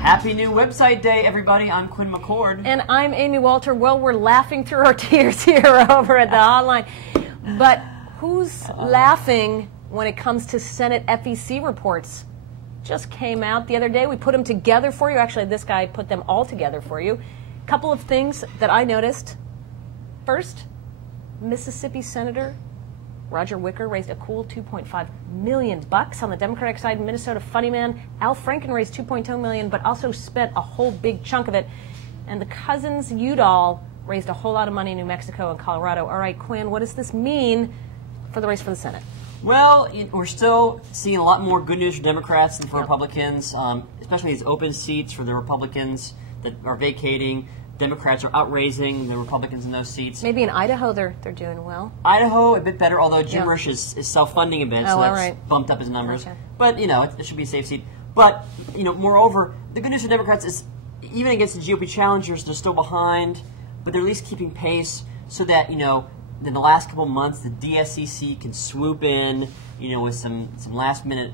Happy new website day, everybody. I'm Quinn McCord. And I'm Amy Walter. Well, we're laughing through our tears here over at the hotline. But who's laughing when it comes to Senate FEC reports? Just came out the other day. We put them together for you. Actually, this guy put them all together for you. A couple of things that I noticed. First, Mississippi Senator Roger Wicker raised a cool $2.5 million on the Democratic side. Minnesota funny man Al Franken raised $2.2 million, but also spent a whole big chunk of it. And the cousins Udall raised a whole lot of money in New Mexico and Colorado. All right, Quinn, what does this mean for the race for the Senate? Well, we're still seeing a lot more good news for Democrats than for Republicans, especially these open seats for the Republicans that are vacating. Democrats are outraising the Republicans in those seats. Maybe in Idaho they're doing well. Idaho a bit better, although Jim Risch is self-funding a bit, so that's bumped up his numbers. Okay. But it should be a safe seat. But moreover, the good news for Democrats is even against the GOP challengers, they're still behind, but they're at least keeping pace so that in the last couple months the DSCC can swoop in, with some last-minute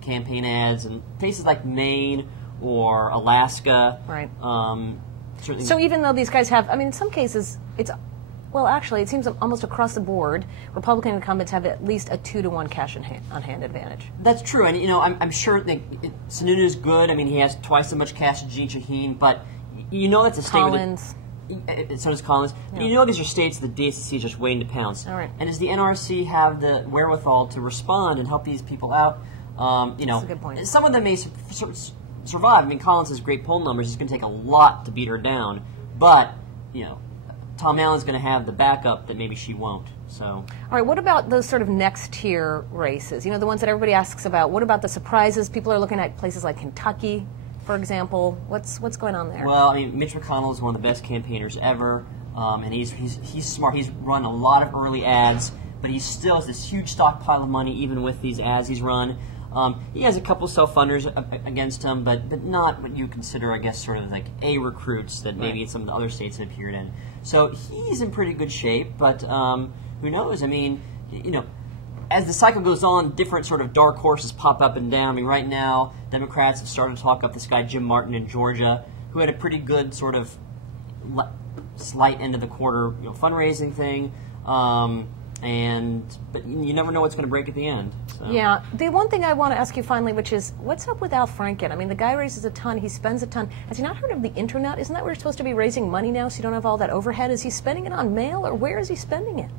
campaign ads in places like Maine or Alaska. Right. Certainly. So even though these guys have, in some cases, actually, it seems almost across the board, Republican incumbents have at least a 2-to-1 cash on hand advantage. That's true, and I'm sure that Sununu is good. He has twice as much cash as Jeanne Shaheen, but that's a state. Collins. So does Collins. Yeah. These are states that the DSCC is just waiting to pounce. All right. And does the NRC have the wherewithal to respond and help these people out? That's a good point. Some of them may survive. Collins has great poll numbers. It's going to take a lot to beat her down. But, Tom Allen's going to have the backup that maybe she won't. So. All right, what about those sort of next-tier races? The ones that everybody asks about. What about the surprises? People are looking at places like Kentucky, for example. What's going on there? Well, Mitch McConnell is one of the best campaigners ever, and he's smart. He's run a lot of early ads, but he still has this huge stockpile of money even with these ads he's run. He has a couple self-funders against him, but not what you consider, I guess, sort of like A recruits that maybe some of the other states have appeared in. So he's in pretty good shape, but who knows? As the cycle goes on, different sort of dark horses pop up and down. Right now, Democrats have started to talk up this guy Jim Martin in Georgia, who had a pretty good sort of slight end of the quarter fundraising thing. But you never know what's going to break at the end. So. Yeah. The one thing I want to ask you finally, which is, what's up with Al Franken? The guy raises a ton. He spends a ton. Has he not heard of the internet? Isn't that where you're supposed to be raising money now so you don't have all that overhead? Is he spending it on mail, or where is he spending it?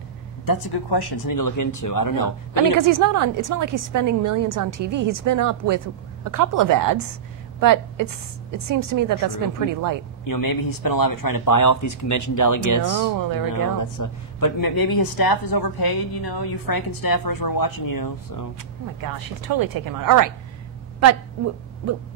That's a good question. Something to look into. I don't know. But because he's not on. It's not like he's spending millions on TV. He's been up with a couple of ads. But it seems to me that that's been pretty light. Maybe he spent a lot of it trying to buy off these convention delegates. Oh, well, there we go. But maybe his staff is overpaid. You Franken staffers were watching you. So. Oh my gosh, he's totally taken him out. All right, but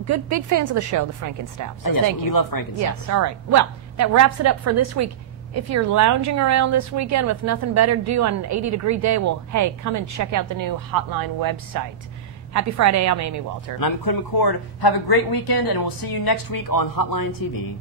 good, big fans of the show, the Franken staff. So yes, thank you. You love Franken. Yes. All right. Well, that wraps it up for this week. If you're lounging around this weekend with nothing better to do on an 80-degree day, well, hey, come and check out the new Hotline website. Happy Friday. I'm Amy Walter. And I'm Quinn McCord. Have a great weekend, and we'll see you next week on HotlineTV.